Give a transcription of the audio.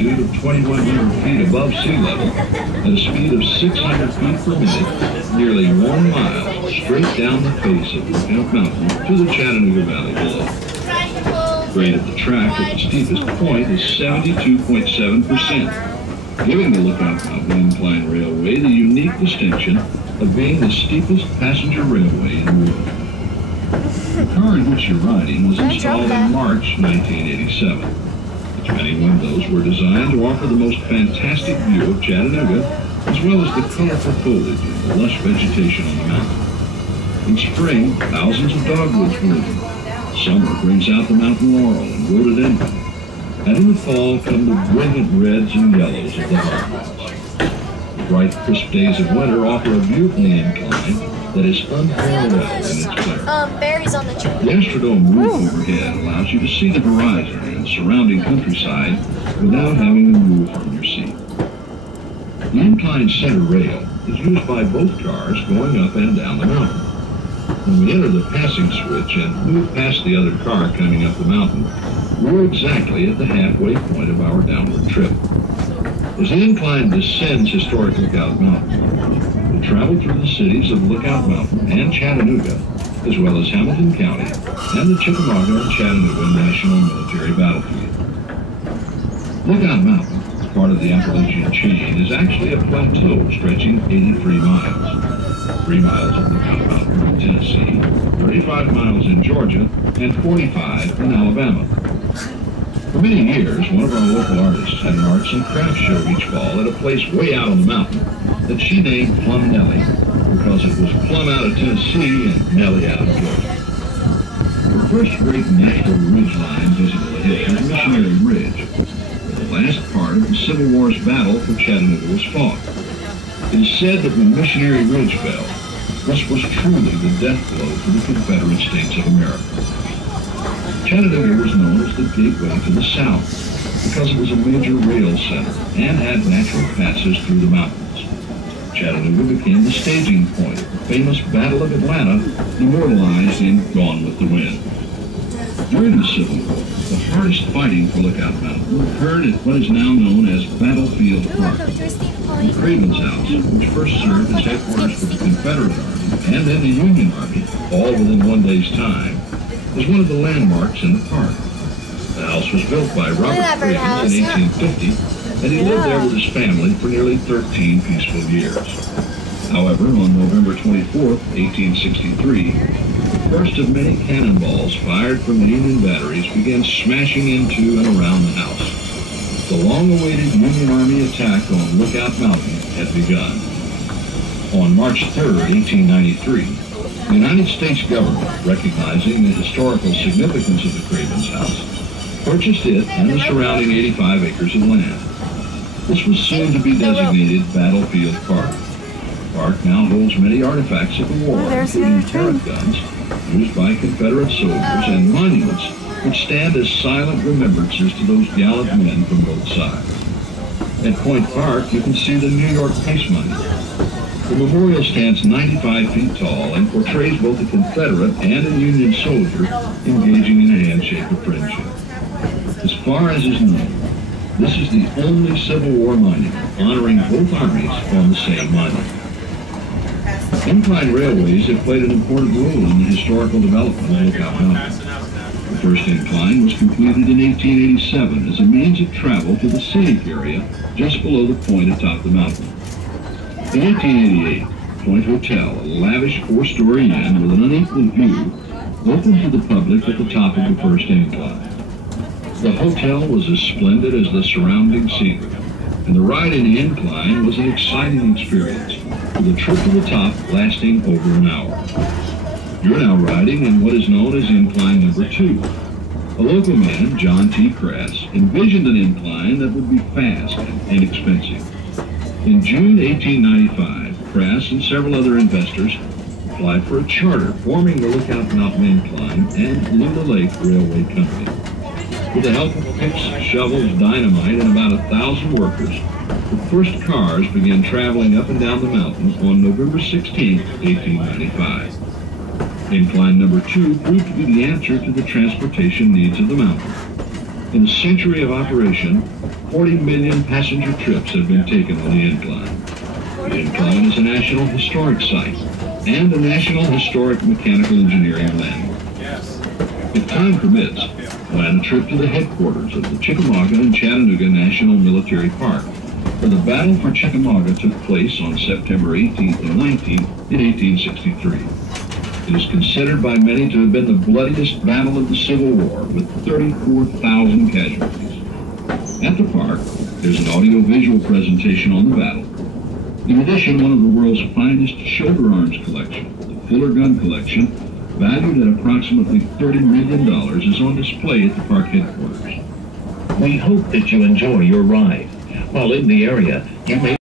altitude of 2,100 feet above sea level at a speed of 600 feet per minute, nearly 1 mile straight down the face of Lookout Mountain to the Chattanooga Valley below. Grade of the track at the steepest point is 72.7%, giving the Lookout Mountain Incline Railway the unique distinction of being the steepest passenger railway in the world. The car in which you're riding was installed in March 1987. Its many windows were designed to offer the most fantastic view of Chattanooga, as well as the colorful foliage and the lush vegetation on the mountain. In spring, thousands of dogwoods bloom. Summer brings out the mountain laurel and rhododendron. And in the fall come the brilliant reds and yellows of the hardwoods. The bright, crisp days of winter offer a beautiful incline that is unparalleled in its clarity. Berries on the tree. The Astrodome roof overhead allows you to see the horizon and surrounding countryside without having to move from your seat. The incline center rail is used by both cars going up and down the mountain. When we enter the passing switch and move past the other car coming up the mountain, we're exactly at the halfway point of our downward trip. As the incline descends historic Lookout Mountain, we travel through the cities of Lookout Mountain and Chattanooga, as well as Hamilton County and the Chickamauga and Chattanooga National Military Battlefield. Lookout Mountain, part of the Appalachian chain, is actually a plateau stretching 83 miles. 3 miles of Lookout Mountain in Tennessee, 35 miles in Georgia, and 45 in Alabama. For many years, one of our local artists had an arts and crafts show each fall at a place way out on the mountain that she named Plum Nellie, because it was plum out of Tennessee and Nellie out of Georgia. The first great natural ridge line visible ahead is Missionary Ridge, where the last part of the Civil War's battle for Chattanooga was fought. It is said that when Missionary Ridge fell, this was truly the death blow to the Confederate States of America. Chattanooga was known as the gateway to the South because it was a major rail center and had natural passes through the mountains. Chattanooga became the staging point of the famous Battle of Atlanta, immortalized in Gone with the Wind. During the Civil War, the hardest fighting for Lookout Mountain occurred at what is now known as Battlefield Park. The Craven's House, which first served as headquarters for the Confederate Army and then the Union Army, all within one day's time, was one of the landmarks in the park. The house was built by Robert Craven in 1850, and he lived there with his family for nearly 13 peaceful years. However, on November 24, 1863, the first of many cannonballs fired from the Union batteries began smashing into and around the house. The long-awaited Union Army attack on Lookout Mountain had begun. On March 3, 1893, the United States government, recognizing the historical significance of the Craven's House, purchased it and the surrounding 85 acres of land. This was soon to be designated Battlefield Park. The park now holds many artifacts of the war, including turret guns used by Confederate soldiers and monuments which stand as silent remembrances to those gallant men from both sides. At Point Park, you can see the New York Peace Monument. The memorial stands 95 feet tall and portrays both a Confederate and a Union soldier engaging in a handshake of friendship. As far as is known, this is the only Civil War monument honoring both armies on the same monument. Incline railways have played an important role in the historical development of Lookout Mountain. The first incline was completed in 1887 as a means of travel to the scenic area just below the point atop the mountain. In 1888, Point Hotel, a lavish 4-story inn with an unequal view, opened to the public at the top of the first incline. The hotel was as splendid as the surrounding scenery, and the ride in the incline was an exciting experience, with a trip to the top lasting over an hour. You're now riding in what is known as Incline Number 2. A local man, John T. Crass, envisioned an incline that would be fast and inexpensive. In June 1895, Crass and several other investors applied for a charter forming the Lookout Mountain Incline and Luna Lake Railway Company. With the help of picks, shovels, dynamite, and about 1,000 workers, the first cars began traveling up and down the mountain on November 16, 1895. Incline Number 2 proved to be the answer to the transportation needs of the mountain. In a century of operation, 40 million passenger trips have been taken on the incline. The incline is a National Historic Site and a National Historic Mechanical Engineering Landmark. If time permits, plan a trip to the headquarters of the Chickamauga and Chattanooga National Military Park, where the Battle for Chickamauga took place on September 18th and 19th in 1863. It is considered by many to have been the bloodiest battle of the Civil War, with 34,000 casualties. At the park, there's an audio-visual presentation on the battle. In addition, one of the world's finest shoulder arms collection, the Fuller Gun Collection, valued at approximately $30 million, is on display at the park headquarters. We hope that you enjoy your ride. While in the area, you may